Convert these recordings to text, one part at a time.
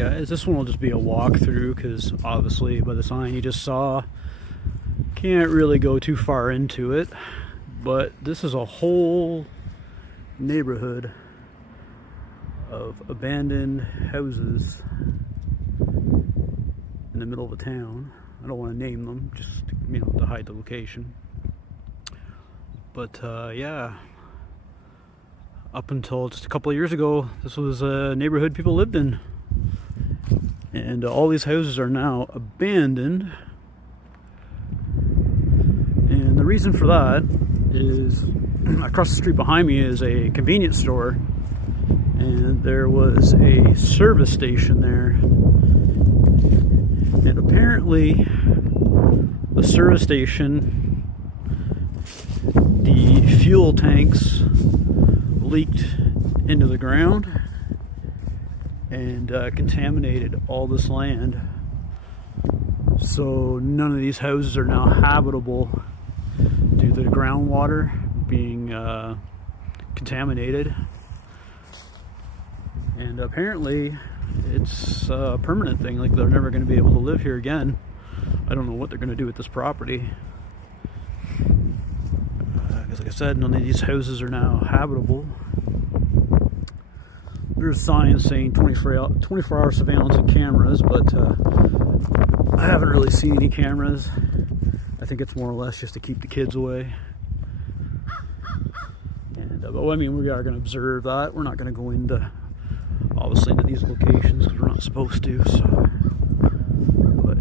guys, this one will just be a walkthrough because obviously by the sign you just saw, can't really go too far into it. But this is a whole neighborhood of abandoned houses in the middle of a town. I don't want to name them, just, you know, to hide the location. But yeah, up until just a couple of years ago, this was a neighborhood people lived in. And all these houses are now abandoned. And the reason for that is across the street behind me is a convenience store. And there was a service station there. And apparently, the service station, the fuel tanks leaked into the ground and contaminated all this land. So none of these houses are now habitable due to the groundwater being contaminated. And apparently it's a permanent thing, like they're never going to be able to live here again. I don't know what they're going to do with this property. Because like I said, none of these houses are now habitable. There's signs saying 24-hour surveillance and cameras, but I haven't really seen any cameras. I think it's more or less just to keep the kids away. And but I mean, we are going to observe that. We're not going to go into, obviously, into these locations because we're not supposed to. So, but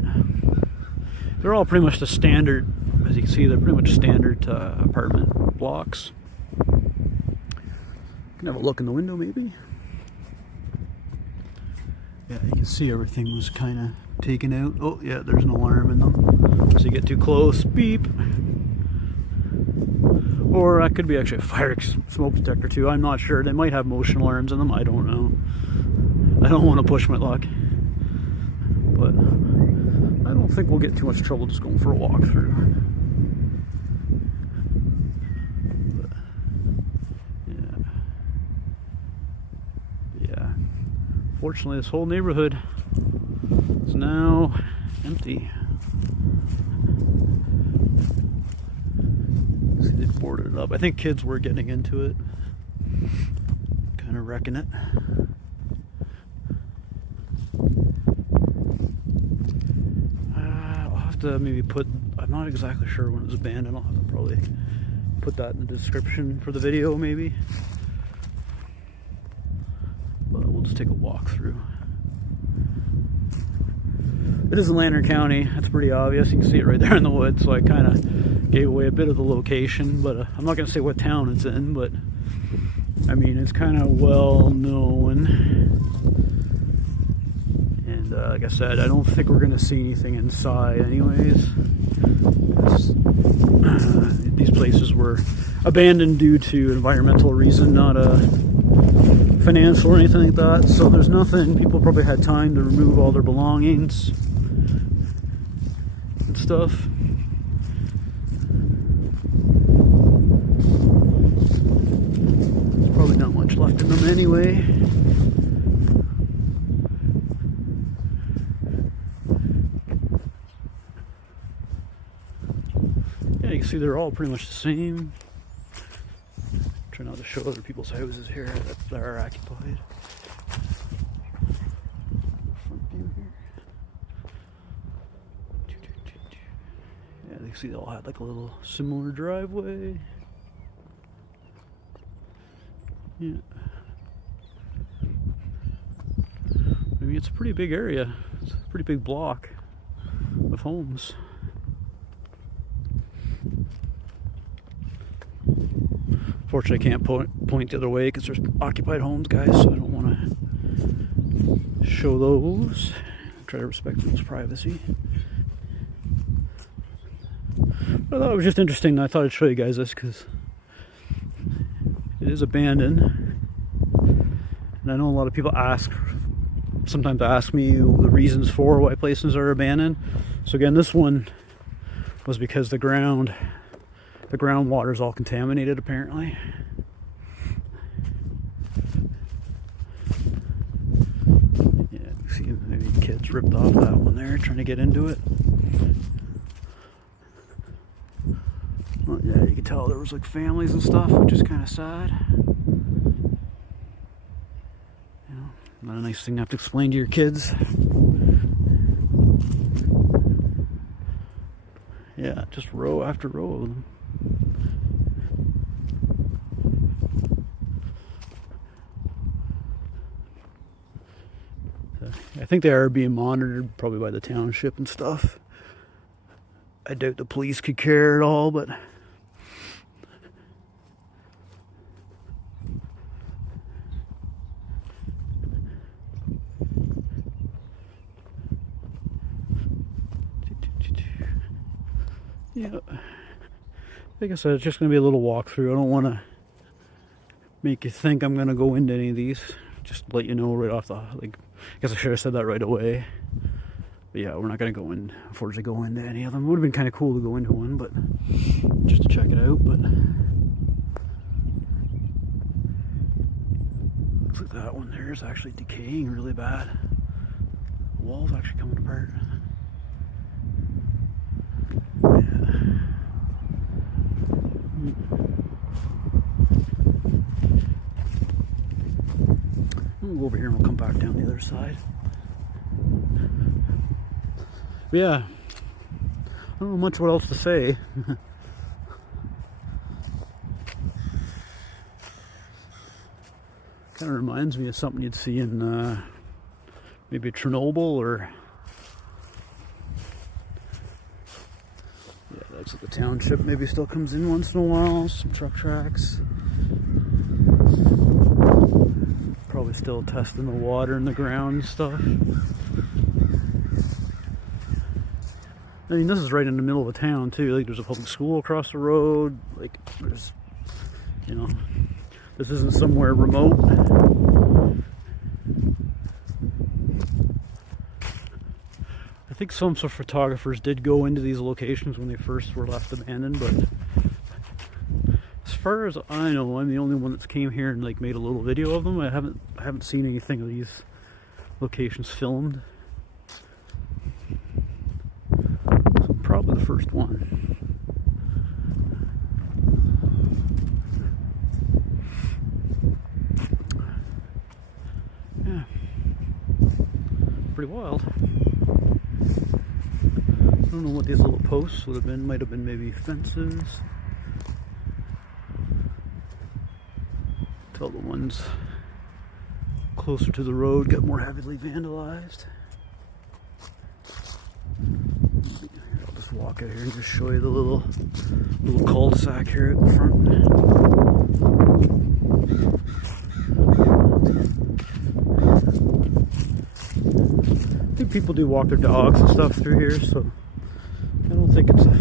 they're all pretty much the standard. As you can see, they're pretty much standard apartment blocks. You can have a look in the window, maybe. Yeah, you can see everything was kind of taken out. Oh, yeah, there's an alarm in them. So you get too close, beep. Or that could be actually a fire smoke detector too. I'm not sure. They might have motion alarms in them. I don't know. I don't want to push my luck. But I don't think we'll get too much trouble just going for a walk through. But, yeah. Fortunately, this whole neighborhood is now empty. See, they boarded it up. I think kids were getting into it, kind of wrecking it. I'll have to maybe put, I'm not exactly sure when it was abandoned. I'll have to probably put that in the description for the video, maybe. But we'll just take a walk through. It is in Lantern County. That's pretty obvious. You can see it right there in the woods. So I kind of gave away a bit of the location, but I'm not going to say what town it's in. But I mean, it's kind of well known. And like I said, I don't think we're going to see anything inside, anyways. These places were abandoned due to environmental reason, not a financial or anything like that. So there's nothing. People probably had time to remove all their belongings and stuff. There's probably not much left in them anyway. Yeah, you can see they're all pretty much the same. Try not to show other people's houses here that are occupied. Front view here. Yeah, you see they all had like a little similar driveway. Yeah. I mean, it's a pretty big area. It's a pretty big block of homes. Fortunately, I can't point the other way because there's occupied homes, guys, so I don't want to show those. Try to respect people's privacy. But I thought it was just interesting. I thought I'd show you guys this because it is abandoned. And I know a lot of people sometimes ask me the reasons for why places are abandoned. So again, this one was because the groundwater is all contaminated, apparently. Yeah, you just ripped off that one there, trying to get into it. Well, yeah, you can tell there was like families and stuff, which is kind of sad. You know, not a nice thing to have to explain to your kids. Yeah, just row after row of them. I think they are being monitored probably by the township and stuff. I doubt the police could care at all, but yeah, like I said, it's just going to be a little walkthrough. I don't want to make you think I'm going to go into any of these. Just let you know right off the, like, I guess I should have said that right away. But yeah, we're not going to go in, unfortunately, go into any of them. It would have been kind of cool to go into one, but just to check it out. But looks like that one there is actually decaying really bad. The wall's actually coming apart. Yeah. We'll go over here and we'll come back down the other side. But yeah, I don't know much what else to say. Kind of reminds me of something you'd see in maybe Chernobyl, or yeah, that's what the township maybe still comes in once in a while. Some truck tracks. Probably still testing the water in the ground and stuff. I mean, this is right in the middle of a town too. Like, there's a public school across the road. Like, there's, you know, this isn't somewhere remote. I think some photographers did go into these locations when they first were left abandoned, but as far as I know, I'm the only one that's came here and like made a little video of them. I haven't seen anything of these locations filmed. So I'm probably the first one. Yeah, pretty wild. I don't know what these little posts would have been. Might have been maybe fences. Tell the ones closer to the road got more heavily vandalized. I'll just walk out here and just show you the little cul-de-sac here at the front. I think people do walk their dogs and stuff through here, so I don't think it's a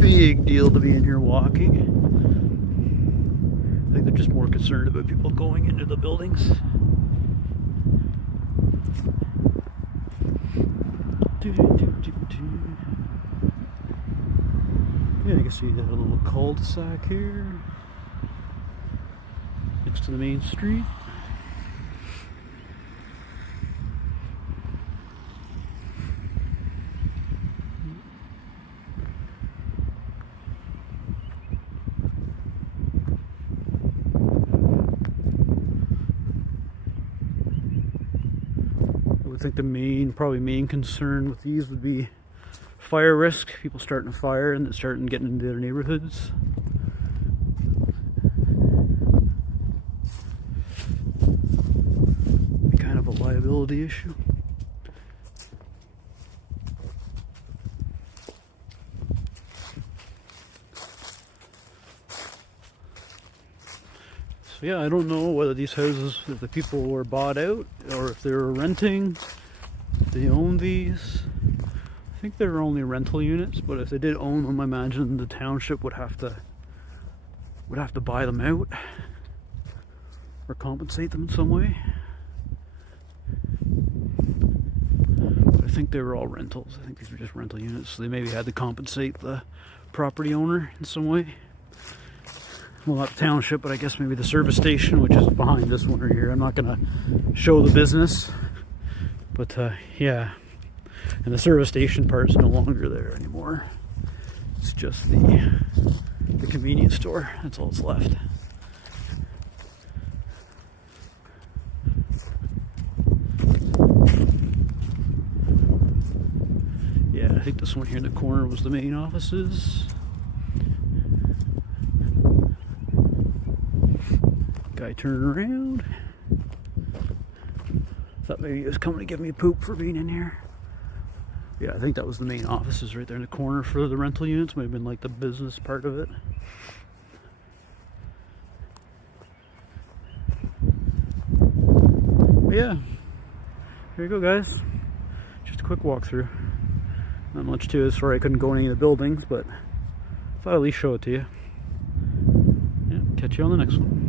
big deal to be in here walking. I think they're just more concerned about people going into the buildings. Yeah, you can see that little cul-de-sac here next to the main street. I think the probably main concern with these would be fire risk. People starting a fire and starting getting into their neighborhoods. Be kind of a liability issue. So yeah, I don't know whether these houses, if the people were bought out or if they were renting, if they own these. I think they're only rental units, but if they did own them, I imagine the township would have to buy them out or compensate them in some way. But I think they were all rentals. I think these were just rental units, so they maybe had to compensate the property owner in some way. Well, not the township, but I guess maybe the service station, which is behind this one right here. I'm not going to show the business, but yeah. And the service station part's no longer there anymore. It's just the convenience store. That's all that's left. Yeah, I think this one here in the corner was the main offices. Guy turned around. Thought maybe he was coming to give me a poop for being in here. Yeah, I think that was the main offices right there in the corner for the rental units. Might have been like the business part of it. But yeah, here you go, guys. Just a quick walkthrough. Not much to it. Sorry I couldn't go in any of the buildings, but I thought I'd at least show it to you. Yeah, catch you on the next one.